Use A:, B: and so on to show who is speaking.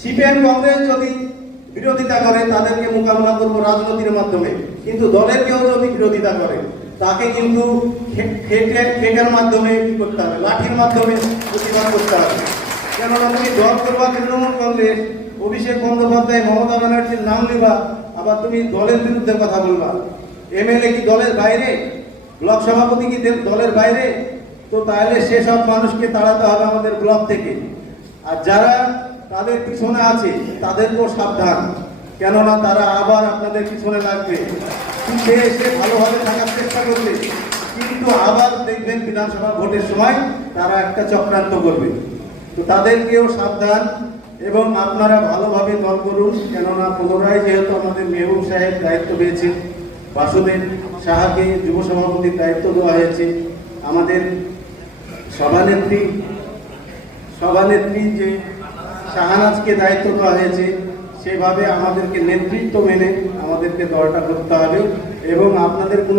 A: CPM Congress যদি বিরোধিতা করে, তাদেরকে মোকাবিলা করব রাজনীতির মাধ্যমে। কিন্তু দলের কেউ যদি বিরোধিতা করে, তাকে কিন্তু খেটের মাধ্যমে করতে হবে? লাঠির মাধ্যমে প্রতিবাদ করতে হবে। কেননা তুমি দল করবা তৃণমূল কংগ্রেস, অভিষেক বন্দ্যোপাধ্যায়, মমতা ব্যানার্জির নাম নেবা, আবার তুমি দলের বিরুদ্ধে কথা বলবা। এমএলএ কি দলের বাইরে? ব্লক সভাপতি কি দলের বাইরে? তো তাহলে সেসব মানুষকে তাড়াতে হবে আমাদের ব্লক থেকে। আর যারা তাদের পিছনে আছে, তাদেরকেও সাবধান। কেননা তারা আবার আপনাদের পিছনে লাগবে। সে এসে ভালোভাবে থাকার চেষ্টা করবে। কিন্তু আবার দেখবেন বিধানসভা ভোটের সময় তারা একটা চক্রান্ত করবে। তো তাদেরকেও সাবধান এবং আপনারা ভালোভাবে দল করুন। কেননা পুনরায় যেহেতু আমাদের মেহবুব সাহেব দায়িত্ব পেয়েছেন, বাসুদেব সাহাকে যুব সভাপতির দায়িত্ব দেওয়া হয়েছে। আমাদের সভানেত্রী সভানেত্রী যে শাহানাজকে দায়িত্ব দেওয়া হয়েছে, সেভাবে আমাদেরকে নেতৃত্ব মেনে আমাদেরকে দলটা করতে হবে এবং আপনাদের কোনো